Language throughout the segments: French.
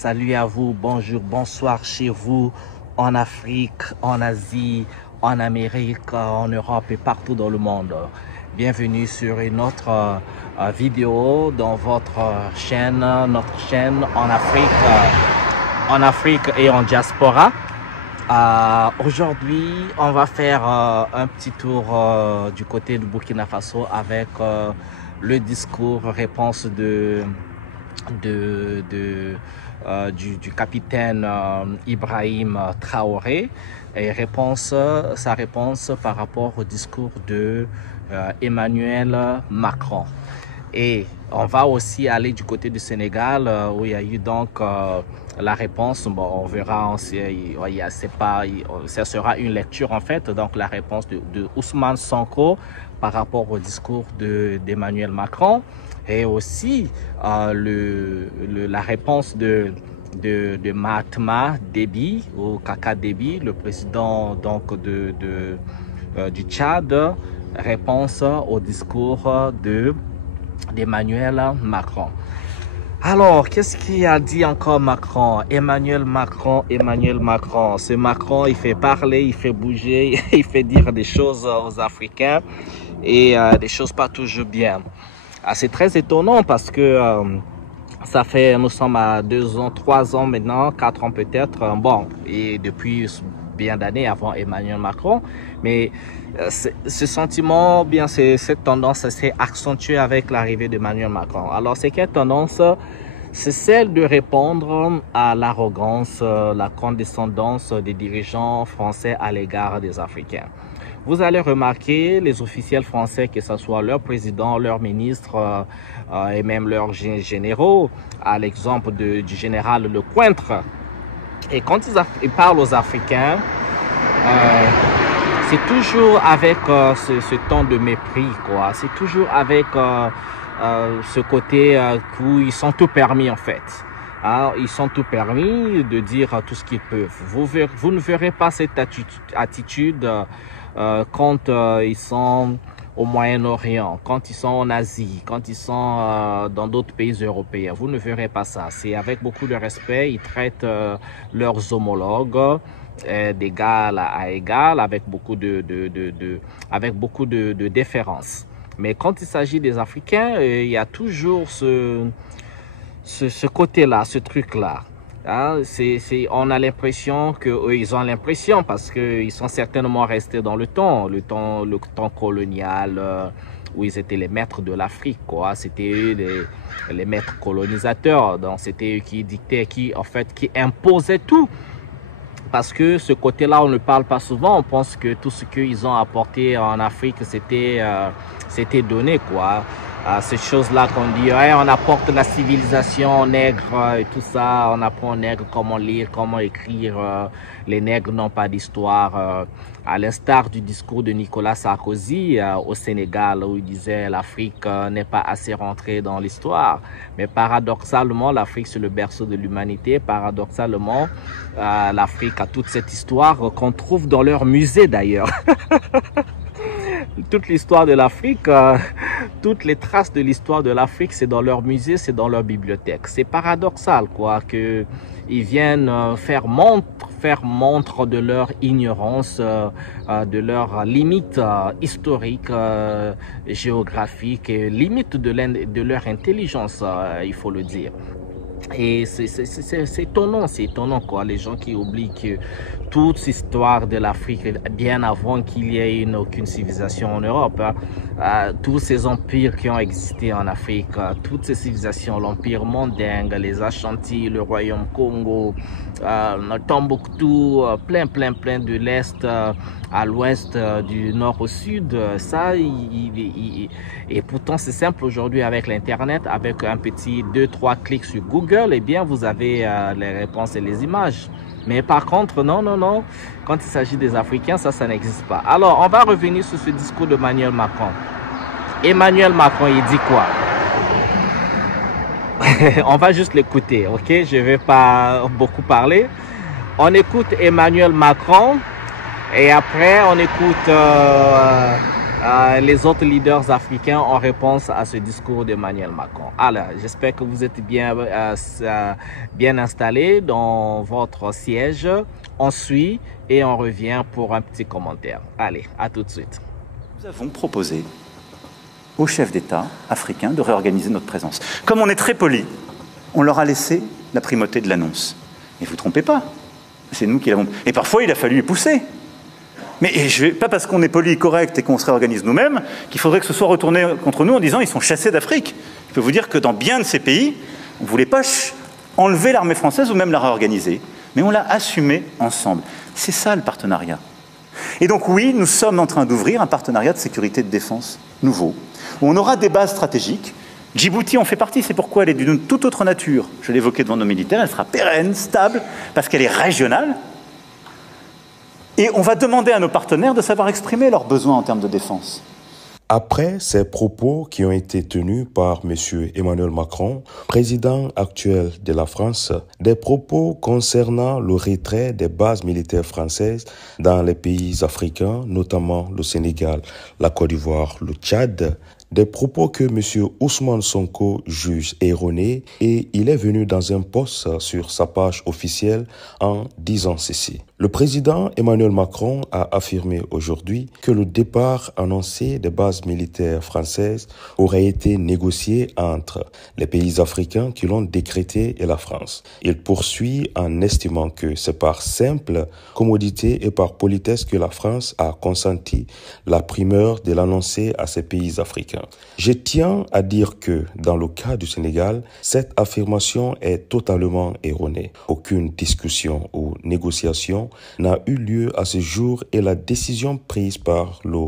salut à vous, bonjour, bonsoir chez vous, en Afrique, en Asie, en Amérique, en Europe et partout dans le monde. Bienvenue sur une autre vidéo dans votre chaîne, notre chaîne en Afrique et en diaspora. Aujourd'hui, on va faire un petit tour du côté du Burkina Faso avec le discours réponse du capitaine Ibrahim Traoré et sa réponse par rapport au discours de Emmanuel Macron. Et on va aussi aller du côté du Sénégal où il y a eu donc la réponse. Bon, on verra, ça sera une lecture en fait, donc la réponse de Ousmane Sonko par rapport au discours d'Emmanuel Macron et aussi la réponse de Mahatma Déby ou Kaka Déby, le président donc du Tchad, réponse au discours d'Emmanuel Macron. Alors, qu'est-ce qu'il a dit encore Macron? Emmanuel Macron. Ce Macron, il fait parler, il fait bouger, il fait dire des choses aux Africains et des choses pas toujours bien. C'est très étonnant parce que nous sommes à 2 ans, 3 ans maintenant, 4 ans peut-être, bon, et depuis bien d'années avant Emmanuel Macron, mais ce sentiment, bien cette tendance s'est accentuée avec l'arrivée d'Emmanuel Macron. Alors, c'est quelle tendance? C'est celle de répondre à l'arrogance, la condescendance des dirigeants français à l'égard des Africains. Vous allez remarquer les officiels français, que ce soit leur président, leur ministre et même leurs généraux, à l'exemple du général Lecointre. Et quand ils parlent aux Africains, c'est toujours avec ce ton de mépris, quoi. C'est toujours avec ce côté où ils sont tout permis en fait. Alors, ils sont tout permis de dire tout ce qu'ils peuvent. Vous ne verrez pas cette attitude quand ils sont au Moyen-Orient, quand ils sont en Asie, quand ils sont dans d'autres pays européens. Vous ne verrez pas ça. C'est avec beaucoup de respect. Ils traitent leurs homologues d'égal à égal, avec beaucoup de déférence. Mais quand il s'agit des Africains, il y a toujours ce côté-là, ce truc-là. Hein, on a l'impression ils ont l'impression parce qu'ils sont certainement restés dans le temps colonial où ils étaient les maîtres de l'Afrique, quoi. C'était eux les maîtres colonisateurs, donc c'était eux qui dictaient, qui imposaient tout. Parce que ce côté-là, on ne parle pas souvent. On pense que tout ce qu'ils ont apporté en Afrique, c'était donné, quoi. Ces choses-là qu'on dit, ouais, on apporte la civilisation aux nègres et tout ça. On apprend aux nègres comment lire, comment écrire. Les nègres n'ont pas d'histoire. À l'instar du discours de Nicolas Sarkozy au Sénégal, où il disait l'Afrique n'est pas assez rentrée dans l'histoire. Mais paradoxalement, l'Afrique, c'est le berceau de l'humanité. Paradoxalement, l'Afrique a toute cette histoire qu'on trouve dans leur musée d'ailleurs. Toute l'histoire de l'Afrique, toutes les traces de l'histoire de l'Afrique, c'est dans leur musée, c'est dans leur bibliothèque. C'est paradoxal, quoi, que ils viennent faire montre de leur ignorance, de leurs limites historiques, géographiques, et limites de leur intelligence, il faut le dire. Et c'est étonnant, quoi, les gens qui oublient que toute l'histoire de l'Afrique, bien avant qu'il y ait aucune civilisation en Europe, tous ces empires qui ont existé en Afrique, toutes ces civilisations, l'empire Mandingue, les Ashanti, le royaume Congo, Tombouctou, plein de l'Est à l'Ouest, du Nord au Sud, ça, et pourtant c'est simple aujourd'hui avec l'Internet, avec un petit 2-3 clics sur Google, eh bien vous avez les réponses et les images. Mais par contre, non, quand il s'agit des Africains, ça n'existe pas. Alors, on va revenir sur ce discours d'Emmanuel Macron. Emmanuel Macron, il dit quoi? On va juste l'écouter, ok? Je ne vais pas beaucoup parler. On écoute Emmanuel Macron et après, on écoute les autres leaders africains en réponse à ce discours d'Emmanuel Macron. Alors, j'espère que vous êtes bien installés dans votre siège. On suit et on revient pour un petit commentaire. Allez, à tout de suite. Nous avons proposé aux chefs d'État africains de réorganiser notre présence. Comme on est très poli, on leur a laissé la primauté de l'annonce. Mais vous ne vous trompez pas, c'est nous qui l'avons... Et parfois, il a fallu y pousser. Mais pas parce qu'on est poli et correct et qu'on se réorganise nous-mêmes qu'il faudrait que ce soit retourné contre nous en disant ils sont chassés d'Afrique. Je peux vous dire que dans bien de ces pays, on ne voulait pas enlever l'armée française ou même la réorganiser. Mais on l'a assumé ensemble. C'est ça le partenariat. Et donc oui, nous sommes en train d'ouvrir un partenariat de sécurité et de défense nouveau, où on aura des bases stratégiques. Djibouti en fait partie, c'est pourquoi elle est d'une toute autre nature. Je l'ai évoqué devant nos militaires, elle sera pérenne, stable, parce qu'elle est régionale. Et on va demander à nos partenaires de savoir exprimer leurs besoins en termes de défense. Après ces propos qui ont été tenus par M. Emmanuel Macron, président actuel de la France, des propos concernant le retrait des bases militaires françaises dans les pays africains, notamment le Sénégal, la Côte d'Ivoire, le Tchad, des propos que M. Ousmane Sonko juge erronés et il est venu dans un post sur sa page officielle en disant ceci. Le président Emmanuel Macron a affirmé aujourd'hui que le départ annoncé des bases militaires françaises aurait été négocié entre les pays africains qui l'ont décrété et la France. Il poursuit en estimant que c'est par simple commodité et par politesse que la France a consenti la primeur de l'annoncer à ces pays africains. Je tiens à dire que, dans le cas du Sénégal, cette affirmation est totalement erronée. Aucune discussion ou négociation n'a eu lieu à ce jour et la décision prise par le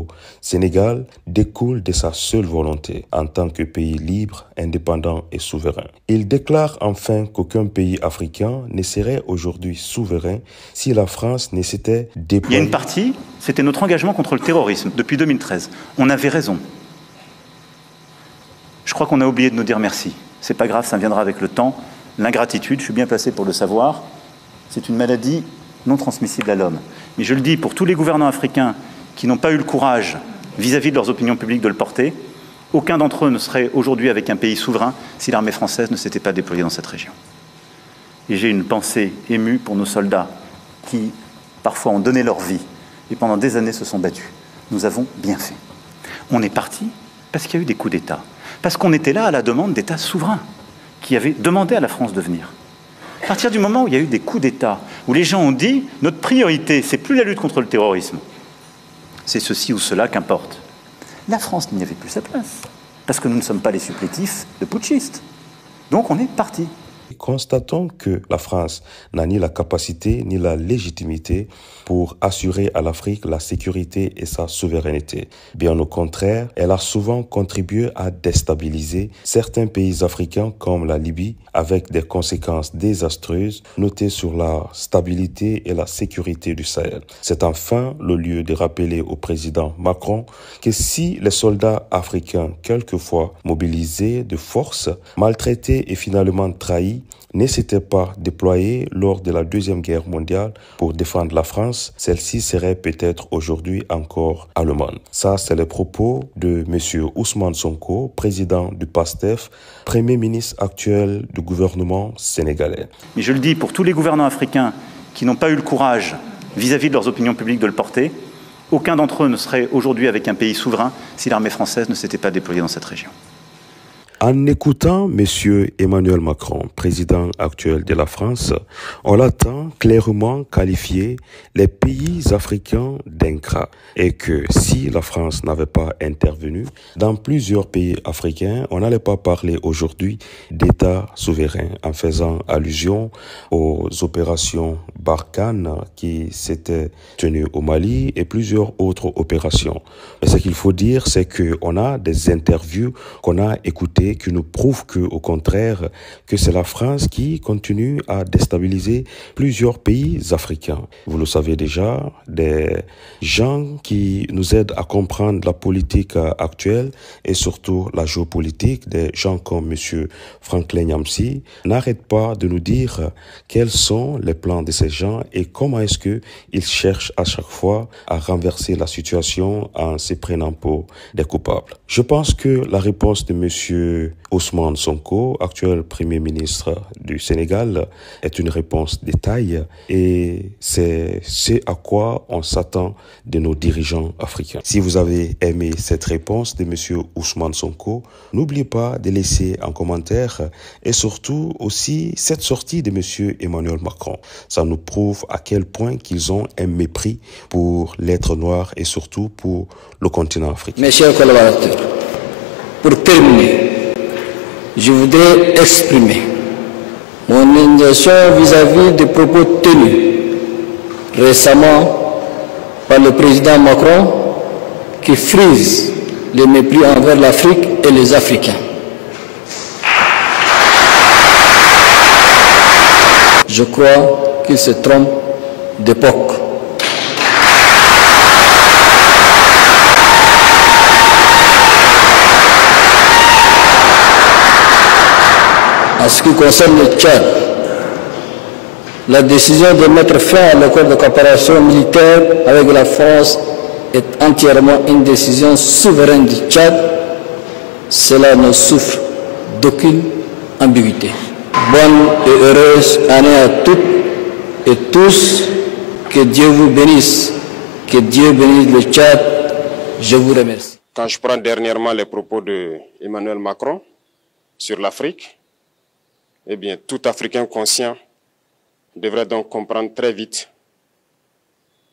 Sénégal découle de sa seule volonté en tant que pays libre, indépendant et souverain. Il déclare enfin qu'aucun pays africain ne serait aujourd'hui souverain si la France ne s'était déployée. Il y a une partie, c'était notre engagement contre le terrorisme depuis 2013. On avait raison. Je crois qu'on a oublié de nous dire merci. C'est pas grave, ça viendra avec le temps. L'ingratitude, je suis bien placé pour le savoir, c'est une maladie non transmissible à l'homme. Mais je le dis pour tous les gouvernants africains qui n'ont pas eu le courage, vis-à-vis de leurs opinions publiques, de le porter, aucun d'entre eux ne serait aujourd'hui avec un pays souverain si l'armée française ne s'était pas déployée dans cette région. Et j'ai une pensée émue pour nos soldats qui, parfois, ont donné leur vie et pendant des années se sont battus. Nous avons bien fait. On est parti parce qu'il y a eu des coups d'État. Parce qu'on était là à la demande d'États souverains qui avaient demandé à la France de venir. À partir du moment où il y a eu des coups d'État, où les gens ont dit « notre priorité, c'est plus la lutte contre le terrorisme, c'est ceci ou cela, qu'importe », la France n'y avait plus sa place. Parce que nous ne sommes pas les supplétifs de putschistes. Donc on est parti. Constatons que la France n'a ni la capacité ni la légitimité pour assurer à l'Afrique la sécurité et sa souveraineté. Bien au contraire, elle a souvent contribué à déstabiliser certains pays africains comme la Libye avec des conséquences désastreuses notées sur la stabilité et la sécurité du Sahel. C'est enfin le lieu de rappeler au président Macron que si les soldats africains, quelquefois mobilisés de force, maltraités et finalement trahis, ne s'étaient pas déployés lors de la Deuxième Guerre mondiale pour défendre la France, celle-ci serait peut-être aujourd'hui encore allemande. Ça, c'est les propos de M. Ousmane Sonko, président du PASTEF, Premier ministre actuel du gouvernement sénégalais. Mais je le dis pour tous les gouvernants africains qui n'ont pas eu le courage, vis-à-vis de leurs opinions publiques, de le porter, aucun d'entre eux ne serait aujourd'hui avec un pays souverain si l'armée française ne s'était pas déployée dans cette région. En écoutant M. Emmanuel Macron, président actuel de la France, on l'entend clairement qualifier les pays africains d'ingrats et que si la France n'avait pas intervenu dans plusieurs pays africains, on n'allait pas parler aujourd'hui d'État souverain en faisant allusion aux opérations Barkhane qui s'étaient tenues au Mali et plusieurs autres opérations. Mais ce qu'il faut dire, c'est qu'on a des interviews qu'on a écoutées et qui nous prouve que, au contraire, que c'est la France qui continue à déstabiliser plusieurs pays africains. Vous le savez déjà, des gens qui nous aident à comprendre la politique actuelle et surtout la géopolitique, des gens comme M. Franklin Nyamsi, n'arrêtent pas de nous dire quels sont les plans de ces gens et comment est-ce qu'ils cherchent à chaque fois à renverser la situation en se prenant pour des coupables. Je pense que la réponse de M. Ousmane Sonko, actuel Premier ministre du Sénégal, est une réponse de taille et c'est ce à quoi on s'attend de nos dirigeants africains. Si vous avez aimé cette réponse de M. Ousmane Sonko, n'oubliez pas de laisser un commentaire et surtout aussi cette sortie de M. Emmanuel Macron. Ça nous prouve à quel point qu'ils ont un mépris pour l'être noir et surtout pour le continent africain. Mes chers collaborateurs, pour terminer, je voudrais exprimer mon indignation vis-à-vis des propos tenus récemment par le président Macron qui frise le mépris envers l'Afrique et les Africains. Je crois qu'il se trompe d'époque. En ce qui concerne le Tchad, la décision de mettre fin à l'accord de coopération militaire avec la France est entièrement une décision souveraine du Tchad. Cela ne souffre d'aucune ambiguïté. Bonne et heureuse année à toutes et tous. Que Dieu vous bénisse. Que Dieu bénisse le Tchad. Je vous remercie. Quand je prends dernièrement les propos d'Emmanuel Macron sur l'Afrique, eh bien, tout Africain conscient devrait donc comprendre très vite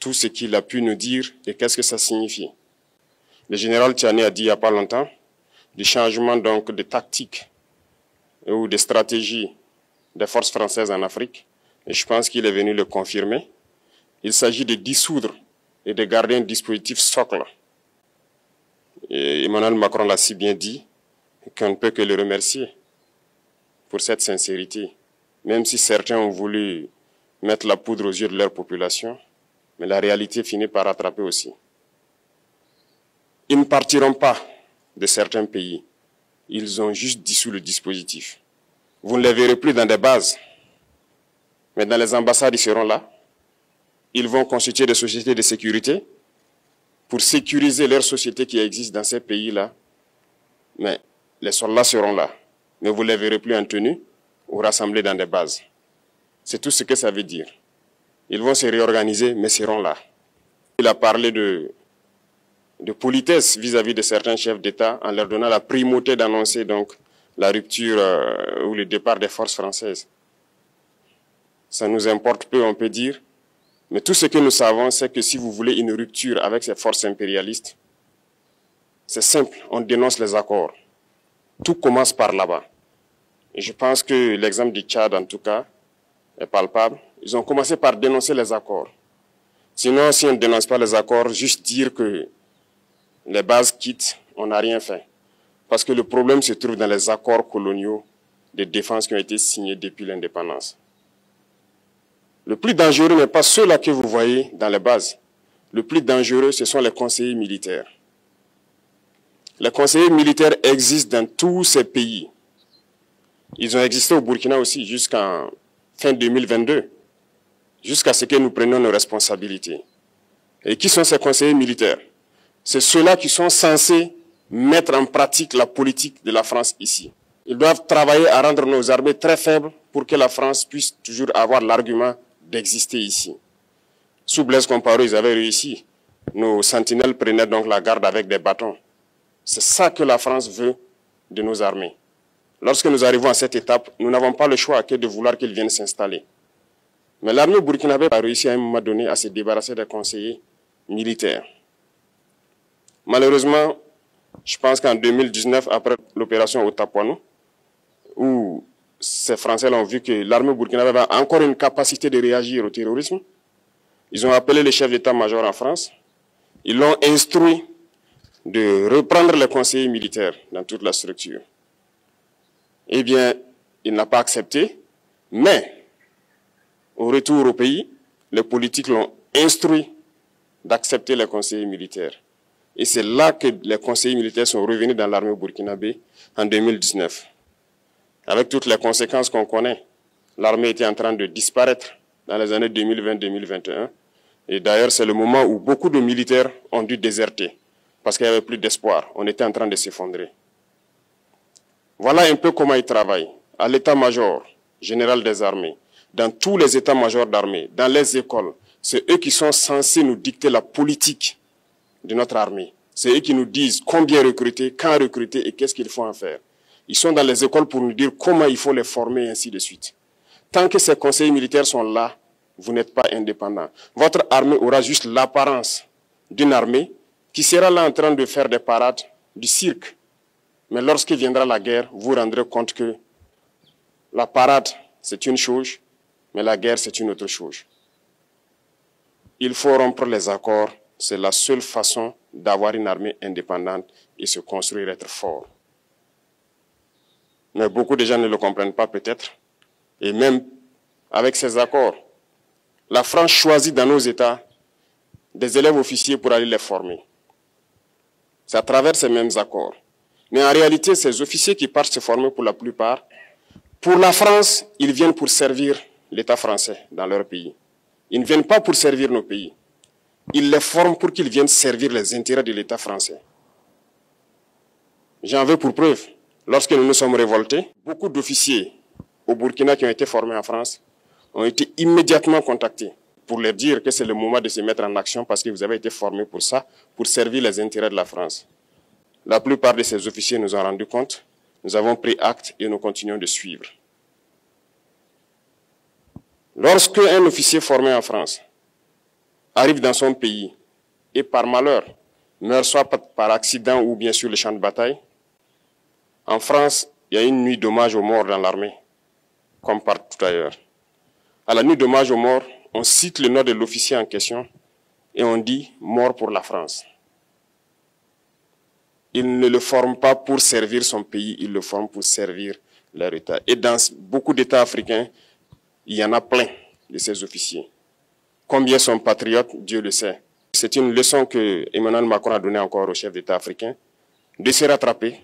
tout ce qu'il a pu nous dire et qu'est-ce que ça signifie. Le général Tiani a dit il n'y a pas longtemps du changement donc de tactique ou de stratégie des forces françaises en Afrique. Et je pense qu'il est venu le confirmer. Il s'agit de dissoudre et de garder un dispositif socle. Et Emmanuel Macron l'a si bien dit qu'on ne peut que le remercier pour cette sincérité. Même si certains ont voulu mettre la poudre aux yeux de leur population, mais la réalité finit par rattraper aussi. Ils ne partiront pas de certains pays. Ils ont juste dissous le dispositif. Vous ne les verrez plus dans des bases, mais dans les ambassades, ils seront là. Ils vont constituer des sociétés de sécurité pour sécuriser leurs sociétés qui existent dans ces pays-là. Mais les soldats seront là. Mais vous ne les verrez plus en tenue ou rassemblés dans des bases. C'est tout ce que ça veut dire. Ils vont se réorganiser, mais seront là. Il a parlé de politesse vis-à-vis de certains chefs d'État en leur donnant la primauté d'annoncer donc la rupture ou le départ des forces françaises. Ça nous importe peu, on peut dire. Mais tout ce que nous savons, c'est que si vous voulez une rupture avec ces forces impérialistes, c'est simple, on dénonce les accords. Tout commence par là-bas. Et je pense que l'exemple du Tchad, en tout cas, est palpable. Ils ont commencé par dénoncer les accords. Sinon, si on ne dénonce pas les accords, juste dire que les bases quittent, on n'a rien fait. Parce que le problème se trouve dans les accords coloniaux de défense qui ont été signés depuis l'indépendance. Le plus dangereux n'est pas ceux-là que vous voyez dans les bases. Le plus dangereux, ce sont les conseillers militaires. Les conseillers militaires existent dans tous ces pays. Ils ont existé au Burkina aussi jusqu'en fin 2022, jusqu'à ce que nous prenions nos responsabilités. Et qui sont ces conseillers militaires? C'est ceux-là qui sont censés mettre en pratique la politique de la France ici. Ils doivent travailler à rendre nos armées très faibles pour que la France puisse toujours avoir l'argument d'exister ici. Sous Blaise Compaoré, ils avaient réussi. Nos sentinelles prenaient donc la garde avec des bâtons. C'est ça que la France veut de nos armées. Lorsque nous arrivons à cette étape, nous n'avons pas le choix que de vouloir qu'ils viennent s'installer. Mais l'armée burkinabé a réussi à un moment donné à se débarrasser des conseillers militaires. Malheureusement, je pense qu'en 2019, après l'opération Otapouanou, où ces Français ont vu que l'armée burkinabé avait encore une capacité de réagir au terrorisme, ils ont appelé le chef d'état-major en France, ils l'ont instruit de reprendre les conseillers militaires dans toute la structure. eh bien, il n'a pas accepté, mais au retour au pays, les politiques l'ont instruit d'accepter les conseillers militaires. Et c'est là que les conseillers militaires sont revenus dans l'armée burkinabé en 2019. Avec toutes les conséquences qu'on connaît, l'armée était en train de disparaître dans les années 2020-2021. Et d'ailleurs, c'est le moment où beaucoup de militaires ont dû déserter parce qu'il n'y avait plus d'espoir. On était en train de s'effondrer. Voilà un peu comment ils travaillent. À l'état-major général des armées, dans tous les états-majors d'armée, dans les écoles, c'est eux qui sont censés nous dicter la politique de notre armée. C'est eux qui nous disent combien recruter, quand recruter et qu'est-ce qu'il faut en faire. Ils sont dans les écoles pour nous dire comment il faut les former et ainsi de suite. Tant que ces conseillers militaires sont là, vous n'êtes pas indépendant. Votre armée aura juste l'apparence d'une armée qui sera là en train de faire des parades, du cirque. Mais lorsque viendra la guerre, vous vous rendrez compte que la parade, c'est une chose, mais la guerre, c'est une autre chose. Il faut rompre les accords. C'est la seule façon d'avoir une armée indépendante et se construire, être fort. Mais beaucoup de gens ne le comprennent pas peut-être. Et même avec ces accords, la France choisit dans nos États des élèves officiers pour aller les former. C'est à travers ces mêmes accords. Mais en réalité, ces officiers qui partent se former pour la plupart, pour la France, ils viennent pour servir l'État français dans leur pays. Ils ne viennent pas pour servir nos pays. Ils les forment pour qu'ils viennent servir les intérêts de l'État français. J'en veux pour preuve. Lorsque nous nous sommes révoltés, beaucoup d'officiers au Burkina qui ont été formés en France ont été immédiatement contactés pour leur dire que c'est le moment de se mettre en action parce que vous avez été formés pour ça, pour servir les intérêts de la France. La plupart de ces officiers nous ont rendu compte, nous avons pris acte et nous continuons de suivre. Lorsque un officier formé en France arrive dans son pays et par malheur meurt soit par accident ou bien sur le champ de bataille, en France, il y a une nuit d'hommage aux morts dans l'armée, comme partout ailleurs. À la nuit d'hommage aux morts, on cite le nom de l'officier en question et on dit « mort pour la France ». Il ne le forme pas pour servir son pays, il le forme pour servir leur État. Et dans beaucoup d'États africains, il y en a plein de ces officiers. Combien sont patriotes, Dieu le sait. C'est une leçon que Emmanuel Macron a donnée encore aux chefs d'État africains, de se rattraper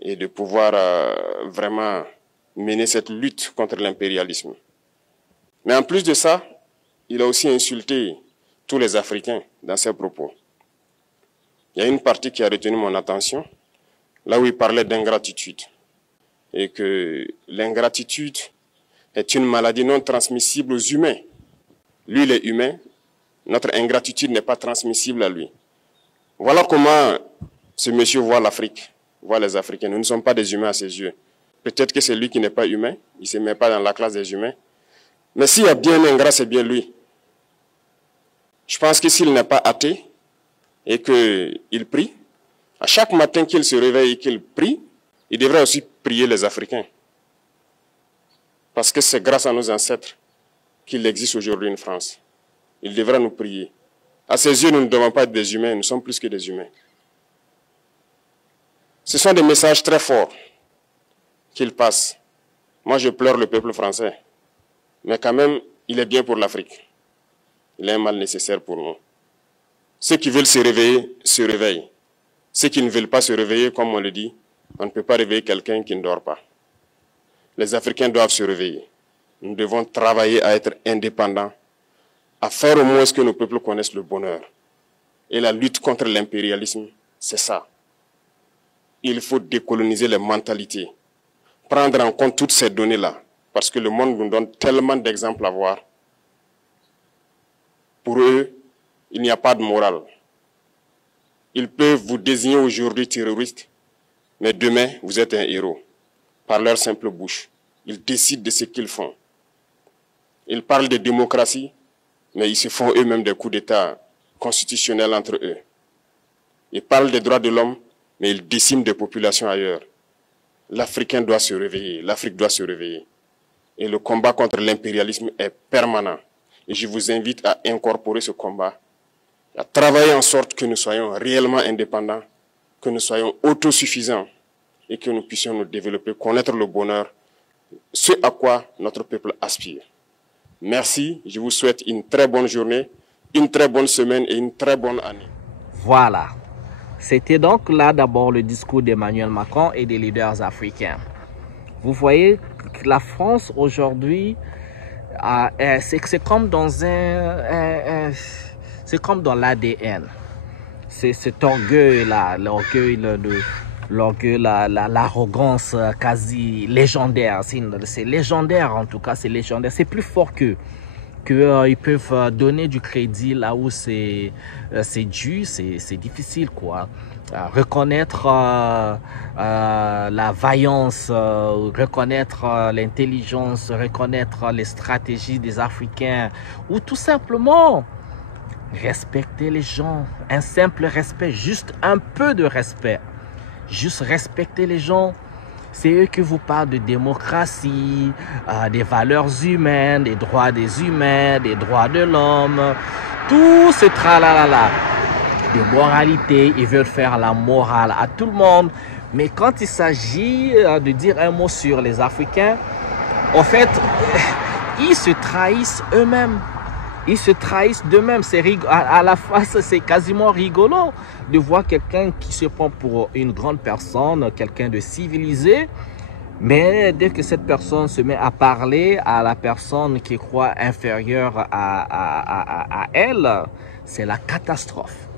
et de pouvoir vraiment mener cette lutte contre l'impérialisme. Mais en plus de ça, il a aussi insulté tous les Africains dans ses propos. Il y a une partie qui a retenu mon attention, là où il parlait d'ingratitude. Et que l'ingratitude est une maladie non transmissible aux humains. Lui, il est humain, notre ingratitude n'est pas transmissible à lui. Voilà comment ce monsieur voit l'Afrique, voit les Africains. Nous ne sommes pas des humains à ses yeux. Peut-être que c'est lui qui n'est pas humain, il ne se met pas dans la classe des humains. Mais s'il y a bien un ingrat, c'est bien lui. Je pense que s'il n'est pas athée et qu'il prie, à chaque matin qu'il se réveille et qu'il prie, il devrait aussi prier les Africains. Parce que c'est grâce à nos ancêtres qu'il existe aujourd'hui une France. Il devrait nous prier. À ses yeux, nous ne devons pas être des humains, nous sommes plus que des humains. Ce sont des messages très forts qu'il passe. Moi, je pleure le peuple français. Mais quand même, il est bien pour l'Afrique. Il est un mal nécessaire pour nous. Ceux qui veulent se réveiller, se réveillent. Ceux qui ne veulent pas se réveiller, comme on le dit, on ne peut pas réveiller quelqu'un qui ne dort pas. Les Africains doivent se réveiller. Nous devons travailler à être indépendants, à faire au moins ce que nos peuples connaissent le bonheur. Et la lutte contre l'impérialisme, c'est ça. Il faut décoloniser les mentalités, prendre en compte toutes ces données-là, parce que le monde nous donne tellement d'exemples à voir. Pour eux, il n'y a pas de morale. Ils peuvent vous désigner aujourd'hui terroriste, mais demain, vous êtes un héros. Par leur simple bouche, ils décident de ce qu'ils font. Ils parlent de démocratie, mais ils se font eux-mêmes des coups d'État constitutionnels entre eux. Ils parlent des droits de l'homme, mais ils déciment des populations ailleurs. L'Africain doit se réveiller, l'Afrique doit se réveiller. Et le combat contre l'impérialisme est permanent. Et je vous invite à incorporer ce combat, à travailler en sorte que nous soyons réellement indépendants, que nous soyons autosuffisants, et que nous puissions nous développer, connaître le bonheur, ce à quoi notre peuple aspire. Merci, je vous souhaite une très bonne journée, une très bonne semaine et une très bonne année. Voilà. C'était donc là d'abord le discours d'Emmanuel Macron et des leaders africains. Vous voyez que la France aujourd'hui, c'est comme dans c'est comme dans l'ADN. C'est cet orgueil-là, l'arrogance quasi légendaire. C'est légendaire en tout cas, c'est légendaire. C'est plus fort qu'eux. Ils peuvent donner du crédit là où c'est dû, c'est difficile quoi. Reconnaître la vaillance, reconnaître l'intelligence, reconnaître les stratégies des Africains ou tout simplement respecter les gens, un simple respect, juste un peu de respect, juste respecter les gens. C'est eux qui vous parlent de démocratie, des valeurs humaines, des droits des humains, des droits de l'homme, tout ce tralala de moralité. Ils veulent faire la morale à tout le monde. Mais quand il s'agit de dire un mot sur les Africains, en fait, ils se trahissent eux-mêmes. Ils se trahissent d'eux-mêmes. À la face, c'est quasiment rigolo de voir quelqu'un qui se prend pour une grande personne, quelqu'un de civilisé. Mais dès que cette personne se met à parler à la personne qui croit inférieure à elle, c'est la catastrophe.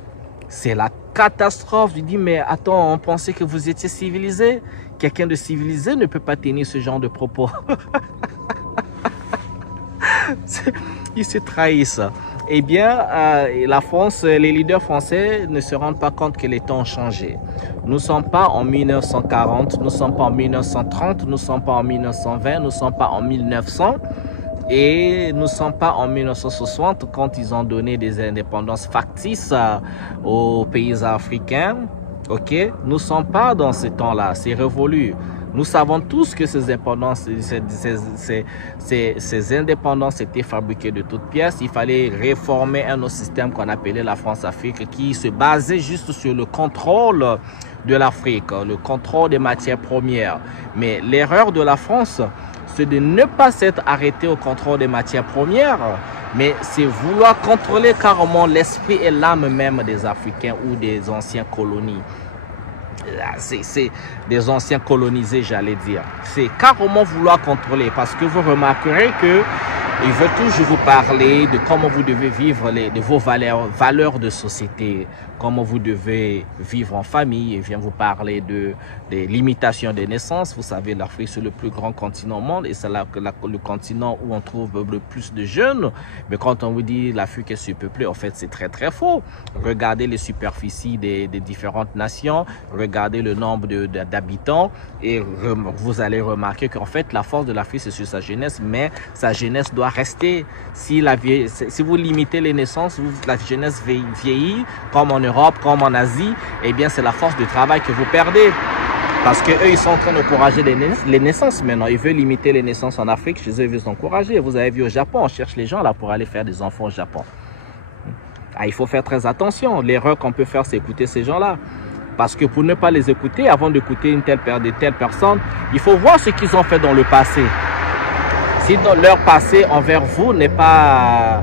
C'est la catastrophe. Je dis, mais attends, on pensait que vous étiez civilisé. Quelqu'un de civilisé ne peut pas tenir ce genre de propos. Ils se trahissent. Eh bien, la France, les leaders français ne se rendent pas compte que les temps ont changé. Nous ne sommes pas en 1940, nous ne sommes pas en 1930, nous ne sommes pas en 1920, nous ne sommes pas en 1900 et nous ne sommes pas en 1960 quand ils ont donné des indépendances factices aux pays africains. Ok, nous ne sommes pas dans ce temps-là, c'est révolu. Nous savons tous que ces indépendances étaient fabriquées de toutes pièces. Il fallait réformer un autre système qu'on appelait la France-Afrique qui se basait juste sur le contrôle de l'Afrique, le contrôle des matières premières. Mais l'erreur de la France, c'est de ne pas s'être arrêté au contrôle des matières premières, mais c'est vouloir contrôler carrément l'esprit et l'âme même des Africains ou des anciens colonies. C'est des anciens colonisés, j'allais dire. C'est carrément vouloir contrôler parce que vous remarquerez que il veut toujours vous parler de comment vous devez vivre, de vos valeurs de société, comment vous devez vivre en famille. Il vient vous parler des limitations des naissances. Vous savez, l'Afrique, c'est le plus grand continent au monde et c'est le continent où on trouve le plus de jeunes. Mais quand on vous dit l'Afrique est surpeuplée, en fait, c'est très, très faux. Regardez les superficies des différentes nations, regardez le nombre d'habitants et vous allez remarquer qu'en fait, la force de l'Afrique, c'est sur sa jeunesse, mais sa jeunesse doit rester. Si vous limitez les naissances, la jeunesse vieillit, comme en Europe, comme en Asie, eh bien c'est la force de travail que vous perdez. Parce qu'eux, ils sont en train d'encourager les naissances maintenant. Ils veulent limiter les naissances en Afrique, chez eux, ils veulent encourager. Vous avez vu au Japon, on cherche les gens là pour aller faire des enfants au Japon. Il faut faire très attention. L'erreur qu'on peut faire, c'est écouter ces gens-là. Parce que pour ne pas les écouter, avant d'écouter de telle personne, il faut voir ce qu'ils ont fait dans le passé. Si leur passé envers vous n'est pas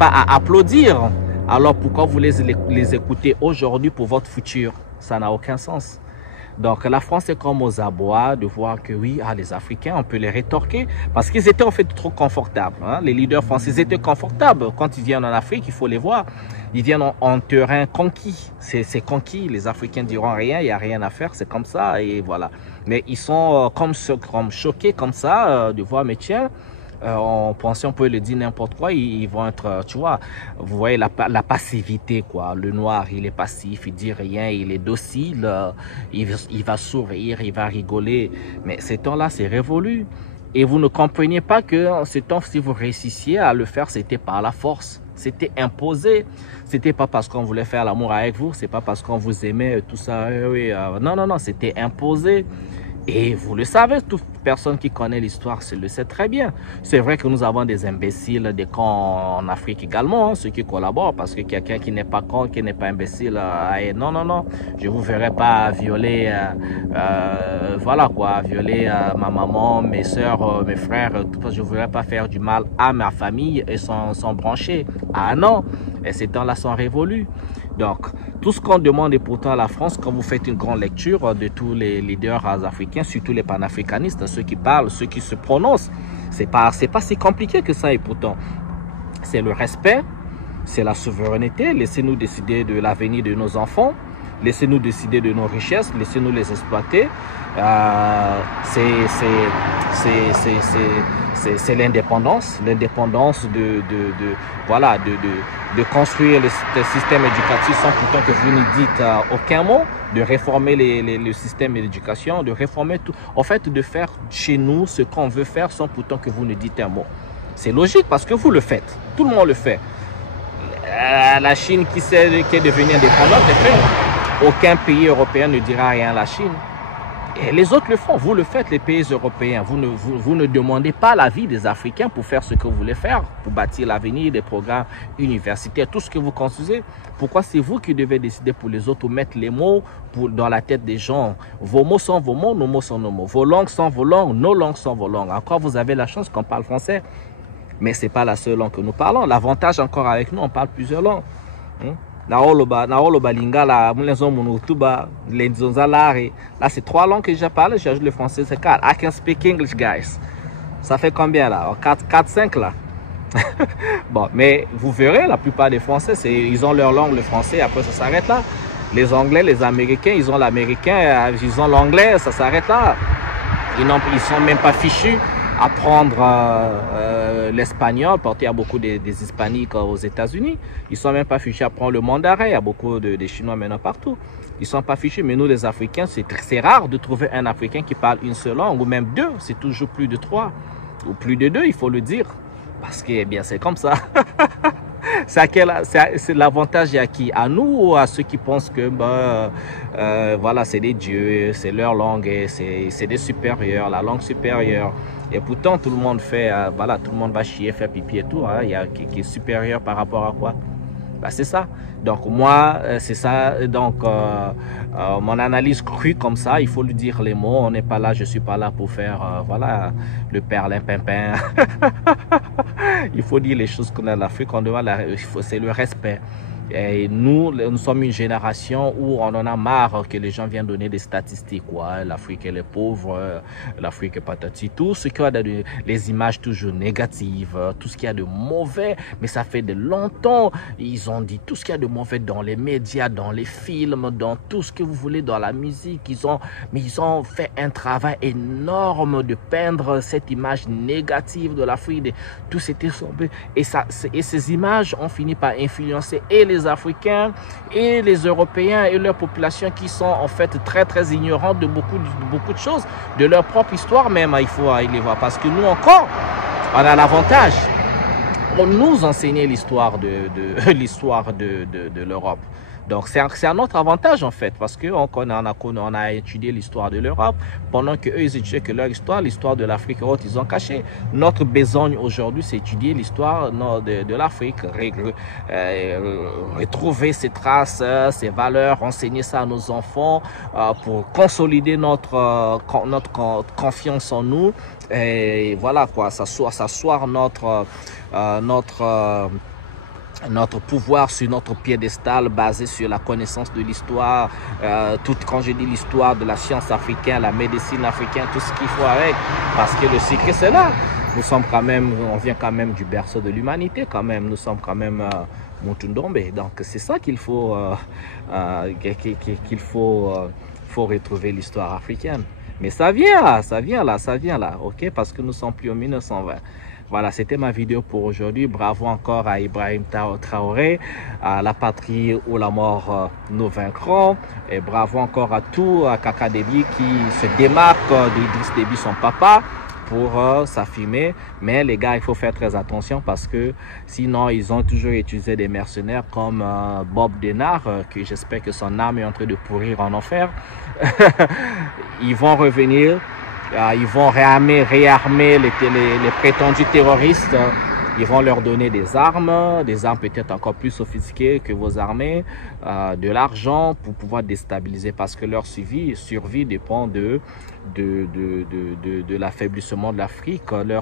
à applaudir, alors pourquoi vous les écoutez aujourd'hui pour votre futur? Ça n'a aucun sens. Donc la France est comme aux abois de voir que oui, les Africains, on peut les rétorquer parce qu'ils étaient en fait trop confortables. Hein. Les leaders français étaient confortables. Quand ils viennent en Afrique, il faut les voir. Ils viennent en terrain conquis. C'est conquis. Les Africains diront rien, il n'y a rien à faire, c'est comme ça et voilà. Mais ils sont comme choqués comme ça de voir, mais tiens, on pensait on peut le dire n'importe quoi, ils vont être, tu vois, vous voyez la passivité quoi. Le noir, il est passif, il dit rien, il est docile, il va sourire, il va rigoler. Mais ces temps-là, c'est révolu. Et vous ne compreniez pas que ce temps, si vous réussissiez à le faire, c'était par la force. C'était imposé. C'était pas parce qu'on voulait faire l'amour avec vous, c'est pas parce qu'on vous aimait, tout ça. Non, c'était imposé. Et vous le savez, toute personne qui connaît l'histoire le sait très bien. C'est vrai que nous avons des imbéciles, des cons en Afrique également, hein, ceux qui collaborent, parce que quelqu'un qui n'est pas con, qui n'est pas imbécile, non, non, non, je vous verrai pas violer, voilà quoi, violer ma maman, mes soeurs, mes frères, je ne voudrais pas faire du mal à ma famille et sans brancher. Ah non, et ces temps-là sont révolus. Donc, tout ce qu'on demande est pourtant à la France, quand vous faites une grande lecture de tous les leaders africains, surtout les panafricanistes, ceux qui parlent, ceux qui se prononcent, c'est pas si compliqué que ça. Et pourtant, c'est le respect, c'est la souveraineté. Laissez-nous décider de l'avenir de nos enfants. Laissez-nous décider de nos richesses. Laissez-nous les exploiter. C'est l'indépendance. L'indépendance de construire le système éducatif sans pourtant que vous ne dites aucun mot, de réformer le système d'éducation, de réformer tout. En fait, de faire chez nous ce qu'on veut faire sans pourtant que vous ne dites un mot. C'est logique parce que vous le faites. Tout le monde le fait. La Chine qui est devenue indépendante, aucun pays européen ne dira rien à la Chine. Et les autres le font, vous le faites, les pays européens. Vous ne demandez pas l'avis des Africains pour faire ce que vous voulez faire, pour bâtir l'avenir, des programmes universitaires, tout ce que vous construisez. Pourquoi c'est vous qui devez décider pour les autres ou mettre les mots dans la tête des gens? Vos mots sont vos mots, nos mots sont nos mots. Vos langues sont vos langues, nos langues sont vos langues. Encore, vous avez la chance qu'on parle français. Mais ce n'est pas la seule langue que nous parlons. L'avantage encore avec nous, on parle plusieurs langues. Là, c'est 3 langues que j'ai parlé. J'ajoute le français, c'est 4. I can speak English, guys. Ça fait combien là? 4, 5 là. Bon, mais vous verrez, la plupart des Français, ils ont leur langue, le français, après ça s'arrête là. Les Anglais, les Américains, ils ont l'américain, ils ont l'anglais, ça s'arrête là. Ils ne sont même pas fichus apprendre l'espagnol, parce qu'il y a beaucoup des hispaniques aux États-Unis. Ils ne sont même pas fichus à apprendre le mandarin. Il y a beaucoup de Chinois maintenant partout. Ils ne sont pas fichus. Mais nous, les Africains, c'est rare de trouver un Africain qui parle une seule langue, ou même 2. C'est toujours plus de 3. Ou plus de 2, il faut le dire. Parce que, eh bien, c'est comme ça. C'est l'avantage à qui? À nous ou à ceux qui pensent que voilà, c'est des dieux, c'est leur langue, c'est des supérieurs, la langue supérieure. Et pourtant, tout le monde fait, voilà, tout le monde va chier, faire pipi et tout. Hein, qui est supérieur par rapport à quoi? Bah, c'est ça. Donc moi, c'est ça. Donc mon analyse crue comme ça, il faut lui dire les mots. On n'est pas là, je suis pas là pour faire, voilà, le perlimpinpin. Il faut dire les choses qu'on a en Afrique. C'est le respect. Et nous sommes une génération où on en a marre que les gens viennent donner des statistiques. Ouais, l'Afrique elle est pauvre, l'Afrique est patati, tout ce qu'il y a les images toujours négatives, tout ce qu'il y a de mauvais. Mais ça fait de longtemps, ils ont dit tout ce qu'il y a de mauvais dans les médias, dans les films, dans tout ce que vous voulez, dans la musique. Ils ont fait un travail énorme de peindre cette image négative de l'Afrique. Tout s'était sombre. Et ces images ont fini par influencer et les Africains et les Européens et leur population qui sont en fait très très ignorants de beaucoup de choses, de leur propre histoire même, il faut les voir. Parce que nous encore, on a l'avantage. On nous enseignait l'histoire de l'Europe. Donc c'est un autre avantage en fait, parce qu'on a étudié l'histoire de l'Europe, pendant qu'eux ils étudiaient que leur histoire, l'histoire de l'Afrique et autres, ils ont caché. Notre besogne aujourd'hui, c'est étudier l'histoire de l'Afrique, retrouver ses traces, ses valeurs, enseigner ça à nos enfants pour consolider notre confiance en nous. Et voilà quoi, s'asseoir notre pouvoir sur notre piédestal basé sur la connaissance de l'histoire, quand je dis l'histoire de la science africaine, la médecine africaine, tout ce qu'il faut avec, parce que le secret c'est là. Nous sommes quand même, on vient quand même du berceau de l'humanité quand même, nous sommes quand même Mutundombe, donc c'est ça qu'il faut faut retrouver l'histoire africaine. Mais ça vient là, ok, parce que nous sommes plus en 1920. Voilà, c'était ma vidéo pour aujourd'hui. Bravo encore à Ibrahim Traoré, à la patrie ou la mort, nous vaincrons. Et bravo encore à Kaka Déby qui se démarque d'Idriss Déby, son papa. pour s'affirmer. Mais les gars, il faut faire très attention parce que sinon, ils ont toujours utilisé des mercenaires comme Bob Denard, que j'espère que son âme est en train de pourrir en enfer. Ils vont revenir, ils vont réarmer les prétendus terroristes. Ils vont leur donner des armes peut-être encore plus sophistiquées que vos armées, de l'argent pour pouvoir déstabiliser parce que leur survie dépend de l'affaiblissement de l'Afrique, de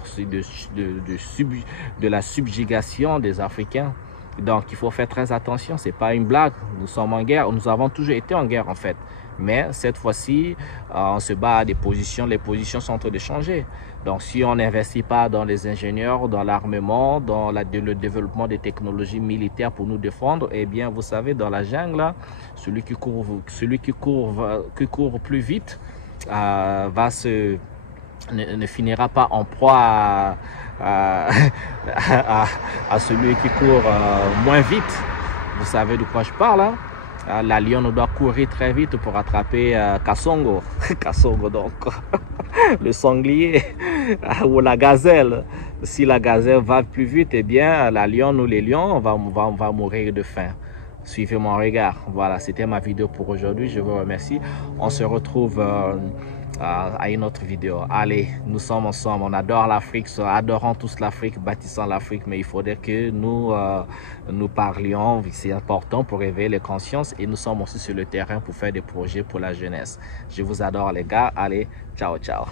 la subjugation des Africains. Donc il faut faire très attention, c'est pas une blague, nous sommes en guerre, nous avons toujours été en guerre en fait. Mais cette fois-ci, on se bat à des positions, les positions sont en train de changer. Donc si on n'investit pas dans les ingénieurs, dans l'armement, dans le développement des technologies militaires pour nous défendre, eh bien vous savez, dans la jungle, là, celui qui court plus vite ne finira pas en proie à celui qui court moins vite. Vous savez de quoi je parle, hein? La lionne doit courir très vite pour attraper Kasongo. Kasongo donc, le sanglier ou la gazelle. Si la gazelle va plus vite, eh bien la lionne ou les lions va mourir de faim. Suivez mon regard. Voilà, c'était ma vidéo pour aujourd'hui. Je vous remercie. On se retrouve à une autre vidéo. Allez, nous sommes ensemble. On adore l'Afrique, adorons tous l'Afrique, bâtissons l'Afrique, mais il faudrait que nous parlions. C'est important pour réveiller les consciences et nous sommes aussi sur le terrain pour faire des projets pour la jeunesse. Je vous adore les gars. Allez, ciao, ciao.